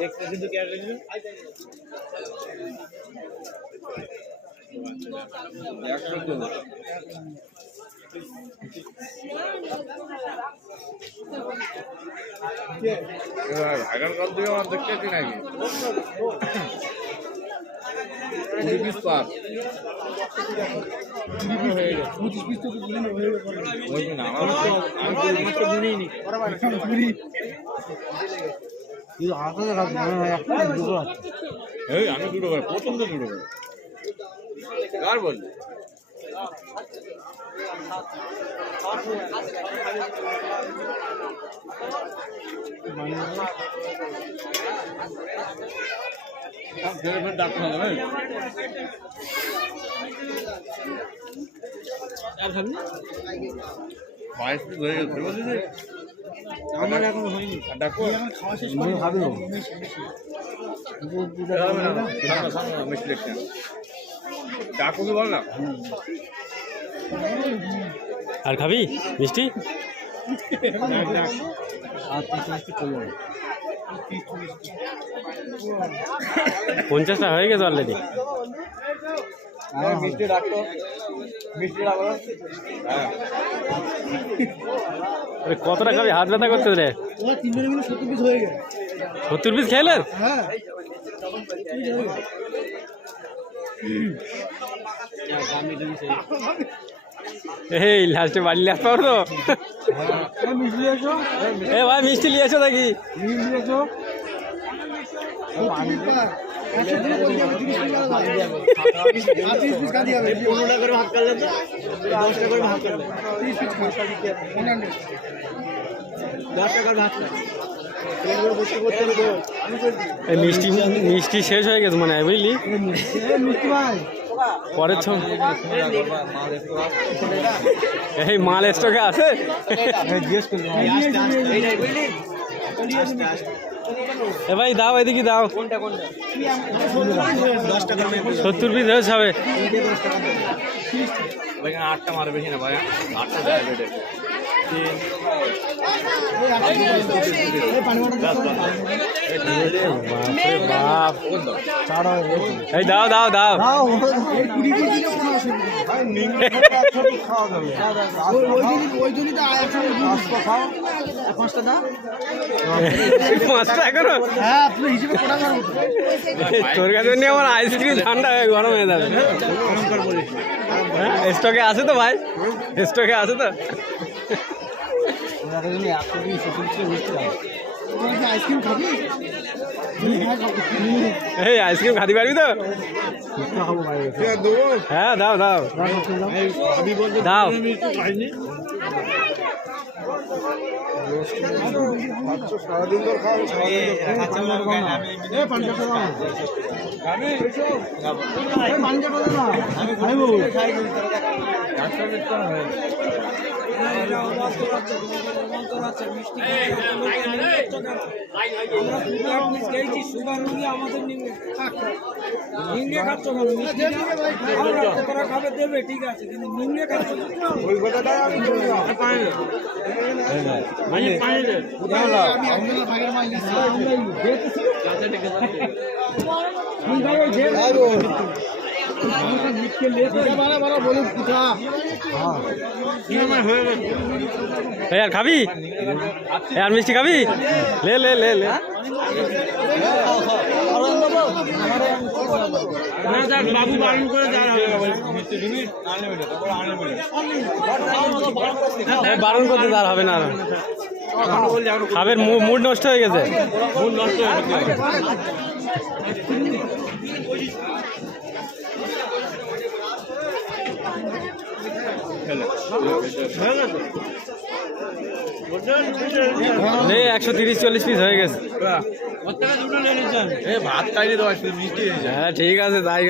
দেখতে কিন্তু কে লাগবে ভাইরাল কল দিয়ে আমার দেখতে নাকি ওই না আমার তো আমি তো এই আমি দুটো করে প্রথম তো দুটো করে কার বললি ডাক্তার বাইশ হয়ে গেছে আমার এখন হয়নি। মিষ্টি দেখছি ডাকুকে বল না আর খাবি? মিষ্টি? পঞ্চাশটা হয়ে গেছে অলরেডি মিষ্টি ডাক্তার মিষ্টি ডাক্তার কতটা খাবি? হাত ব্যথা করতে রে। সত্তর পিস হয়ে গেছে। সত্তর পিস খেলেন হ্যাঁ। এই লাস্টে বাড়ি তো। এ ভাই মিষ্টি নিয়ে এসো নাকি মিষ্টি এসো। পনেরোটা করে ভাগ করলে তো দশটা করে ভাগ করলে দশটা করে ভাগ করলে বসে করতে হবে এই মিষ্টি মিষ্টি শেষ হয়ে গেছে মনে হয় বুঝলি পরের ছ। এই মাল স্টকে আছে? জিজ্ঞেস করব এ ভাই দাও এদিকে দাও। সত্তর পিস হয়েছে হবে। ভাই আটটা মারবে বেশি না ভাই আটটা যায় বেডে। এই দাও দাও দাও। এখনও? তোর কাছে আমার আইসক্রিম ঠান্ডা হয়ে গরম হয়ে যাবে। স্টকে আছে তো ভাই? স্টকে আছে তো? আইসক্রিম খাতে পারবি তো? হ্যাঁ দাও দাও। দাও। সারাদিন তোর খাওয়া সারাদিন সুগার রুগী আমাদের নিয়ে নিংড়ে খাচ্ছ কেন মিষ্টি করা খাবে দেবে ঠিক আছে কিন্তু নিংড়ে খাচ্ছ আমি খাবি? আর মিষ্টি খাবি? লে লে লে লে। বাবু বারণ করে বারণ করতে তার হবে না। খাবের মুড নষ্ট হয়ে গেছে। একশো তিরিশ চল্লিশ পিস হয়ে গেছে। ভাত মিষ্টি হ্যাঁ ঠিক আছে তাই